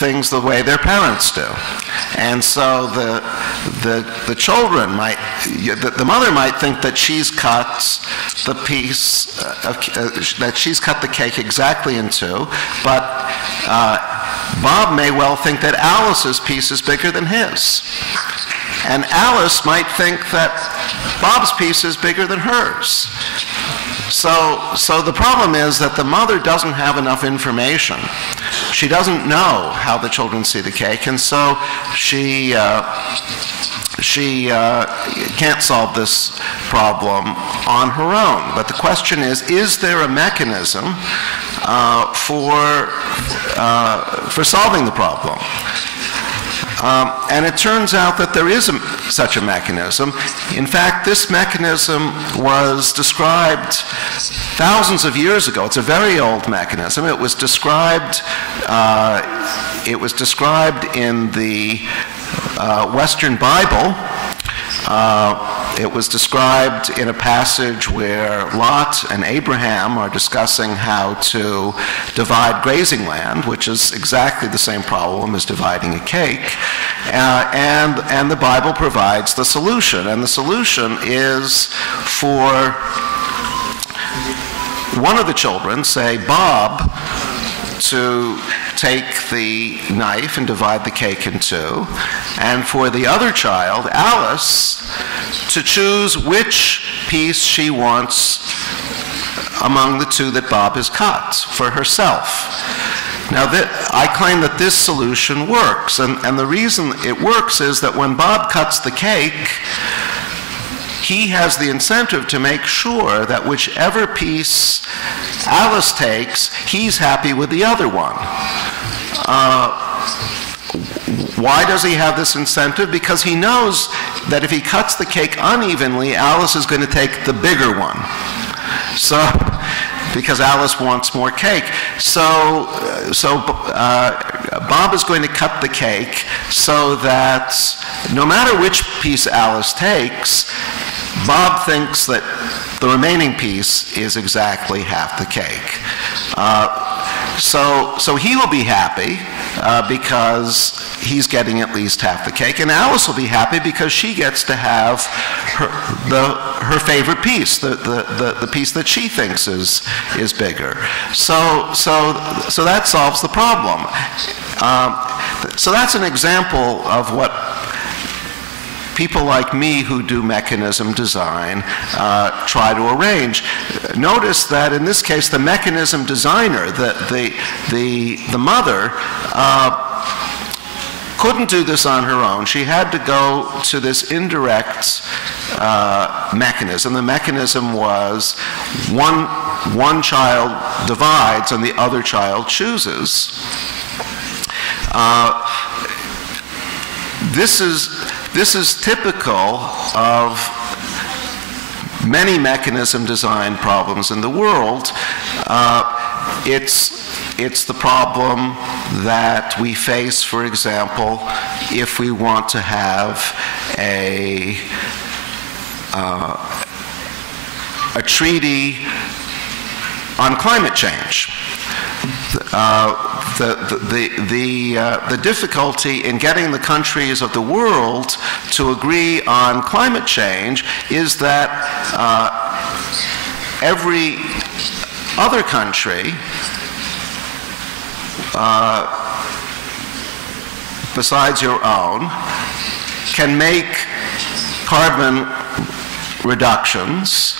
things the way their parents do. And so the children might, the mother might think that she's cut the piece, that she's cut the cake exactly in two, but Bob may well think that Alice's piece is bigger than his. And Alice might think that Bob's piece is bigger than hers. So the problem is that the mother doesn't have enough information. She doesn't know how the children see the cake, and so she can't solve this problem on her own. But the question is there a mechanism for solving the problem? And it turns out that there is such a mechanism. In fact, this mechanism was described thousands of years ago. It's a very old mechanism. It was described in the Western Bible. It was described in a passage where Lot and Abraham are discussing how to divide grazing land, which is exactly the same problem as dividing a cake. And the Bible provides the solution. And the solution is for one of the children, say Bob, to take the knife and divide the cake in two, and for the other child, Alice, to choose which piece she wants among the two that Bob has cut for herself. Now, I claim that this solution works, and the reason it works is that when Bob cuts the cake, he has the incentive to make sure that whichever piece Alice takes, he's happy with the other one. Why does he have this incentive? Because he knows that if he cuts the cake unevenly, Alice is going to take the bigger one. So, because Alice wants more cake. So Bob is going to cut the cake so that no matter which piece Alice takes, Bob thinks that the remaining piece is exactly half the cake. So he will be happy because he's getting at least half the cake, and Alice will be happy because she gets to have her favorite piece, the piece that she thinks is bigger. So that solves the problem. So that's an example of what people like me who do mechanism design try to arrange. Notice that in this case, the mechanism designer, the mother, couldn't do this on her own. She had to go to this indirect mechanism. The mechanism was one child divides and the other child chooses. This is typical of many mechanism design problems in the world. It's the problem that we face, for example, if we want to have a treaty on climate change. The difficulty in getting the countries of the world to agree on climate change is that every other country besides your own can make carbon reductions,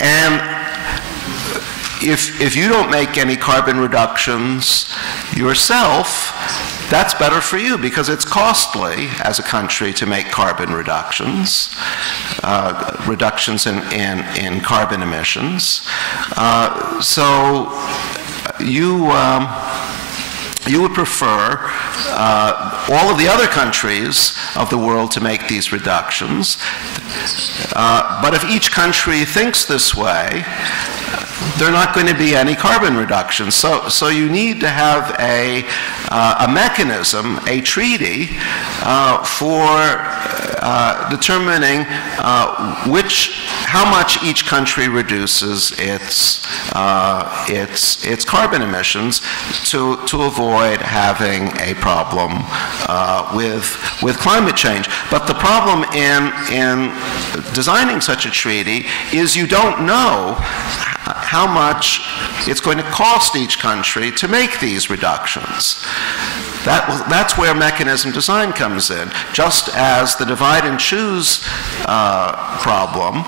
and if you don't make any carbon reductions yourself, that's better for you because it's costly as a country to make carbon reductions, reductions in carbon emissions. So you would prefer all of the other countries of the world to make these reductions. But if each country thinks this way, there are not going to be any carbon reductions. So you need to have a mechanism, a treaty, for determining how much each country reduces its carbon emissions to avoid having a problem with climate change. But the problem in designing such a treaty is you don't know how much it's going to cost each country to make these reductions. That's where mechanism design comes in. Just as the divide and choose problem,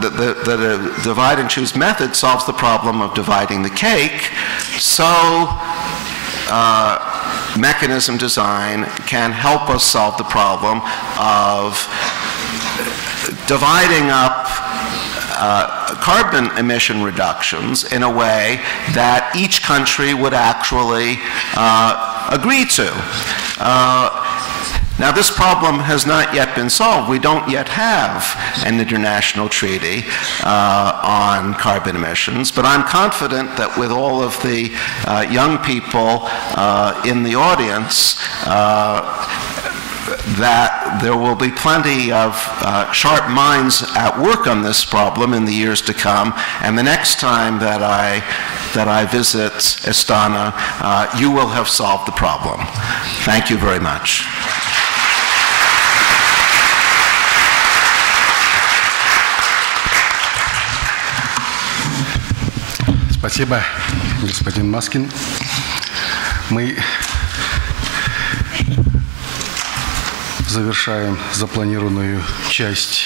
the divide and choose method solves the problem of dividing the cake, so mechanism design can help us solve the problem of dividing up carbon emission reductions in a way that each country would actually agree to. Now, this problem has not yet been solved. We don't yet have an international treaty on carbon emissions, but I'm confident that with all of the young people in the audience, that there will be plenty of sharp minds at work on this problem in the years to come, and the next time that I visit Astana, you will have solved the problem. Thank you very much. Спасибо, господин Маскин. Мы завершаем запланированную часть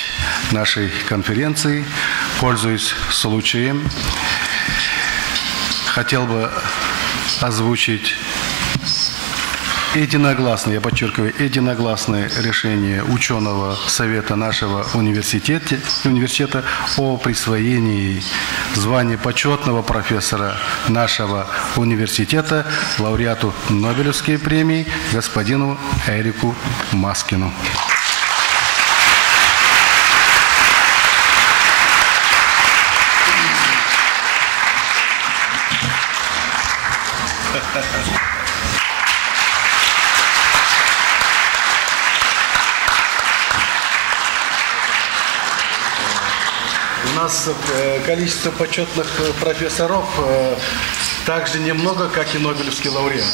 нашей конференции. Пользуясь случаем, хотел бы озвучить единогласное, я подчеркиваю, единогласное решение ученого совета нашего университета о присвоении звания почетного профессора нашего университета лауреату Нобелевской премии господину Эрику Маскину. У нас количество почетных профессоров так же немного, как и Нобелевские лауреаты.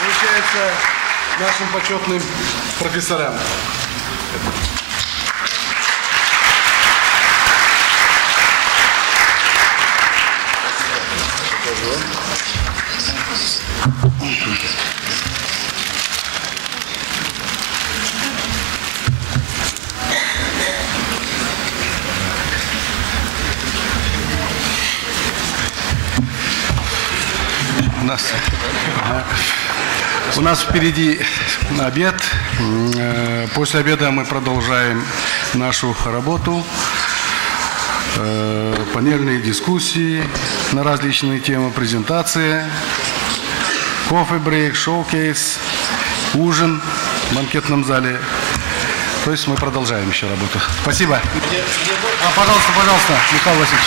Получается нашим почетным профессорам. У нас впереди обед. После обеда мы продолжаем нашу работу. Панельные дискуссии на различные темы, презентации, кофе-брейк, шоу-кейс, ужин в банкетном зале. То есть мы продолжаем еще работу. Спасибо. Пожалуйста, пожалуйста, Михаил Васильевич.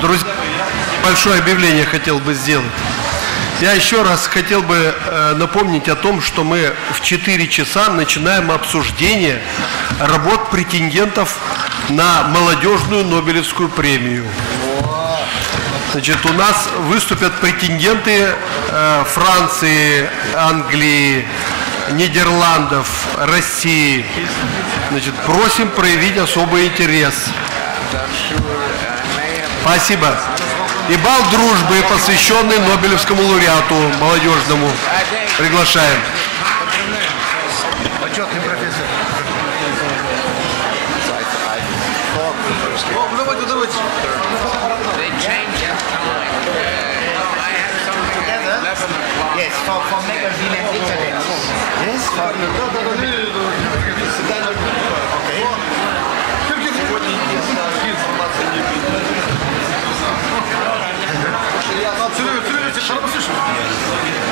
Друзья, большое объявление хотел бы сделать. Я еще раз хотел бы напомнить о том, что мы в 4 часа начинаем обсуждение работ претендентов на молодежную Нобелевскую премию. Значит, у нас выступят претенденты Франции, Англии, Нидерландов, России. Значит, просим проявить особый интерес. Спасибо. И бал дружбы, посвященный Нобелевскому лауреату молодежному. Приглашаем. Почетный профессор. Давайте. Yes, for magazine and internet. Yes, for Абсолютно, хорошо.